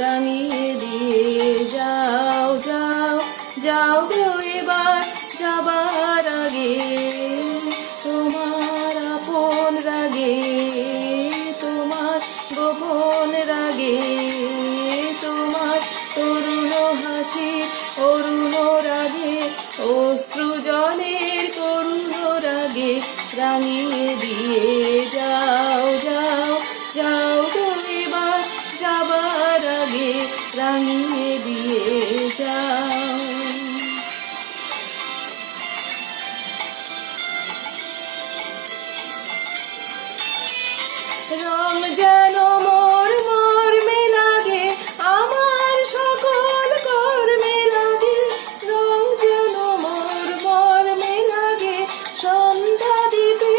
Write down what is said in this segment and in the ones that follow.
রাঙিয়ে দিয়ে যাও যাও যাও গো এবার যাবার আগে তোমার আপন রাগে তোমার গোপন রাগে তোমার তরুণ হাসি অরুণ রাগে অশ্রু জলের করুণ রাগে রাঙিয়ে দিয়ে যাও যাও যাও গো এবার যাবার আগে রাঙিয়ে দিয়ে যাও। রং যেন মোর মর্মে লাগে আমার সকল কর্মে লাগে রং যেন মোর মর্মে লাগে সন্ধ্যা দ্বীপে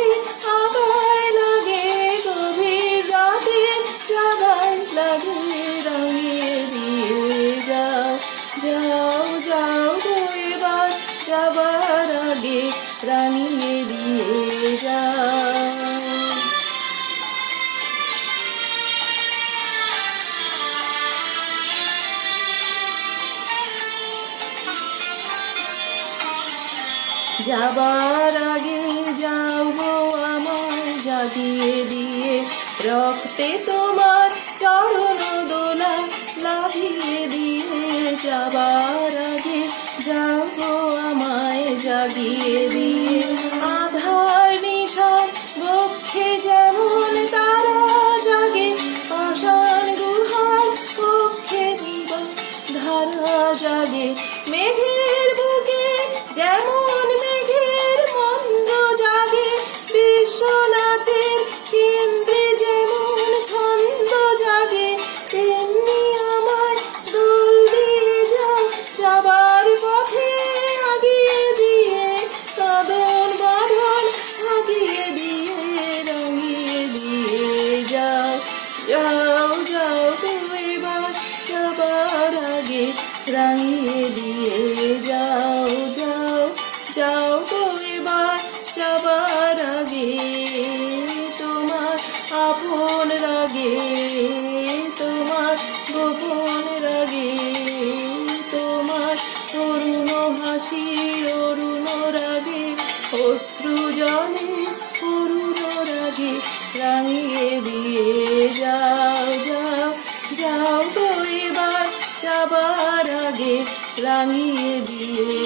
আগায় লাগে গভীর রাতে জাগায় লাগে রাঙিয়ে দিয়ে যাও যাও যাও গো এবার যাবার আগে রাঙিয়ে দিয়ে যাও। যাবার আগে যাও গো আমায় জাগিয়ে দিয়ে রক্তে তোমার চরণ দোলা লাগিয়ে দিয়ে যাবার আগে যাও গো আমায় জাগিয়ে দিয়ে আধার নিশান বক্ষে যেমন তারা জাগে পাষাণ গুহার কক্ষে নিবা ধারা জাগে মেঘের বুকে যেমন মেঘের মন্দ জাগে বিশ্ব নাচের কেন্দ্রে যেমন ছন্দ জাগে তেমনি আমায় দোল দিয়ে যাও যাবার পথে আগিয়ে দিয়ে সাধন বাঁধন আগিয়ে দিয়ে রাঙিয়ে দিয়ে যাও যাও যাও গো এবার যাবার আগে রাঙিয়ে দিয়ে যাও যাও যাও গো এবার যাবার আগে তোমার আপন রাগে তোমার গোপন রাগে তোমার অরুণ হাসি অরুণ রাগে অশ্রু জলে অরুণ রাগে রাঙিয়ে দিয়ে যাও যাও যাও গো এবার যাবার আগে রাঙিয়ে দিয়ে